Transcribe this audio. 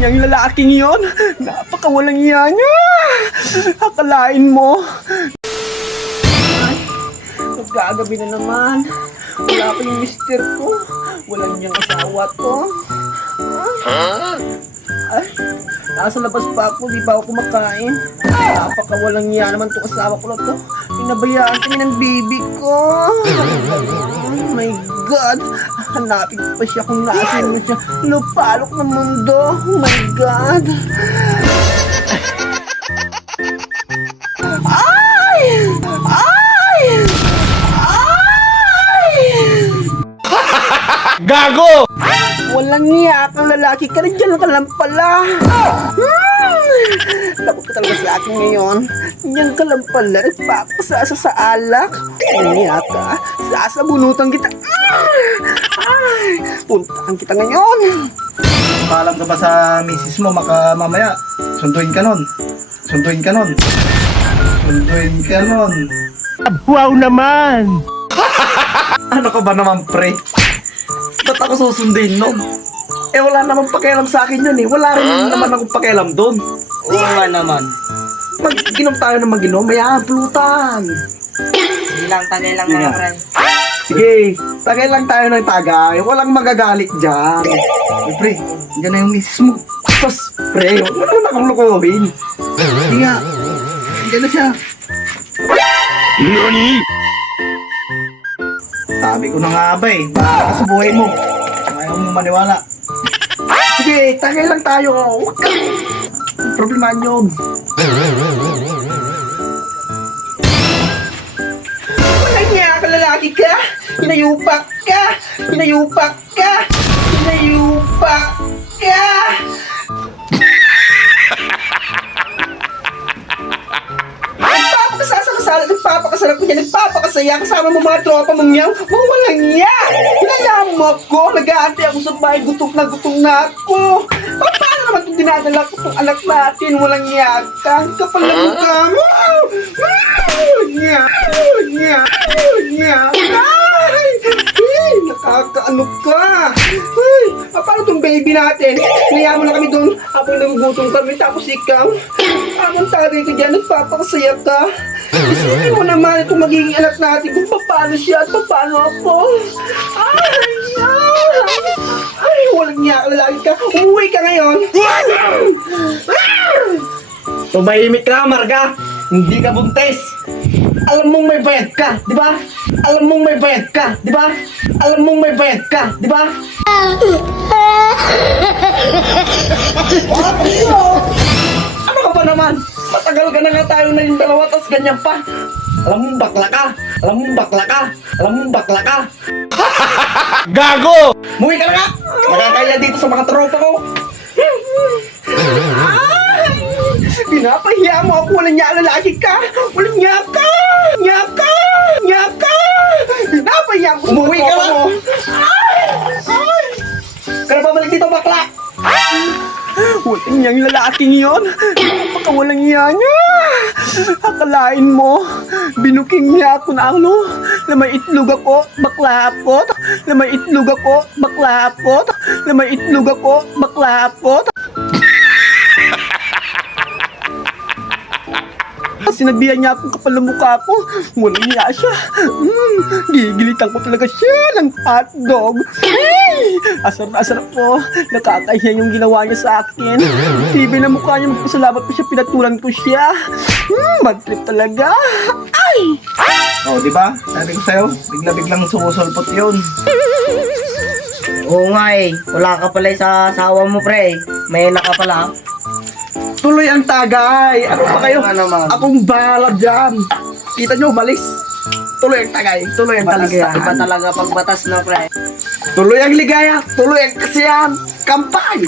Yung lalaking yon, napakawalang iya niya. Akalain mo. Ay, magkagabi na naman. Wala pa yung mister ko. Walang niyang asawa to. Ay, nasa labas pa ako, di pa ako kumakain. Napakawalang iya naman to asawa ko na to. Pinabayaan kami ng baby ko. Oh my God. Hanapin ko pa siya kung nasan mo siya. Lupalok ng mundo. Oh my God. Ay! Ay! Ay! Gago! Walang niya kang lalaki ka rin dyan ka lang pala. Lapot ka talaga sa akin ngayon. Yan ka lang pala. Nagpapasasa sa alak. Niya ka. Sasabunutan kita. Ay! Puntaan kita ngayon. Paalam ka ba sa misis mo, mamaya sunduin ka nun. Sunduin ka nun. Sunduin ka nun. Wow naman! Ano ka ba naman, pre? Ba't ako susundin nun? Eh wala namang pakialam sa akin yun eh. Wala rin naman akong pakialam doon. Oo nga naman. Mag-inom tayo ng mag-inom, may aaplutan. Sige lang, tagay lang Sige mga nga. pre. Sige, tagay lang tayo ng tagay. Walang magagalit dyan. Eh, pre, dyan na yung misis mo. Sus, pre, huwag mo naman akong lukuhin. Hindi nga. Dyan na siya. Nani? Sabi ko na nga ba eh, baka sa buhay mo. Ayaw mo maniwala. Sige, tagay lang tayo. Huwag ka. Problemahan yun. Walang niya kang lalaki ka. Hinayupak ka. Hinayupak ka. Hinayupak ka. Nagpapakasarap ko niya, nagpapakasaya kasama mo mga tropa mong yaw. Walang niya! Hinayaan mo ako, nag-aantay ako sa bahay, gutom na ako. Paano naman itong dinadala ko itong anak natin? Walang niya ka, ang kapal na mukha mo! Walang niya! Walang niya! Walang niya! Ay, nakakaano ka? Ay, paano itong baby natin? Hinayaan mo na kami doon habang nagugutom kami, tapos ikaw. Amang tagay ka dyan, nagpapakasaya ka. Isipin mo naman itong magiging anak natin kung paano siya at paano ako. Ay, walang niya, lalaki ka. Umuwi ka ngayon. Tumahimik ka, Marga. Hindi ka buntis. Alam mong may bayad ka, di ba? Alam mong may bayad ka, di ba? Alam mong may bayad ka, di ba? Ano ka pa naman? Matagal ka na nga tayo na yung dalawa, tas ganyan pa. Alam mong bakla ka. Alam mong bakla ka. Alam mong bakla ka. Gago! Muwi ka na nga! Nakakaya dito sa mga tropa ko. Pinapahiya mo ako. Walang niya lalaki ka. Walang niya ka. Niya ka. Niya ka. Pinapahiya mo. Umuwi ka na. Ay! Kaya babalik dito, bakla. Walang niyang lalaking yon. Napakawalang iya niya. Akalain mo, binuking niya ako na ano, na may itlog ako, bakla ako. Na may itlog ako, bakla ako. Na may itlog ako, bakla ako. Sinabihan niya akong kapal na mukha ko. Walang niya siya. Gigilitan ko talaga siya ng hotdog. Ay! Asar na asar po. Nakakahiya yung ginawa niya sa akin. Tibi na mukha niya. Magpasalamat pa siya. Pinatulan ko siya. Bad trip talaga. Ay! O, di ba? Sabi ko sa'yo, bigla-biglang sumusulpot yun. Oo nga eh. Wala ka pala sa asawa mo pre. May anak ka pala. Tuloy ang tagay. Ano pa kayo? Ano naman? Akong bahala dyan. Kita nyo, malis. Tuloy ang tagay. Tuloy ang kaligayahan. Iba talaga pagbatas no pre. Tuloy ang ligaya. Tuloy ang kasiyahan. Kampay.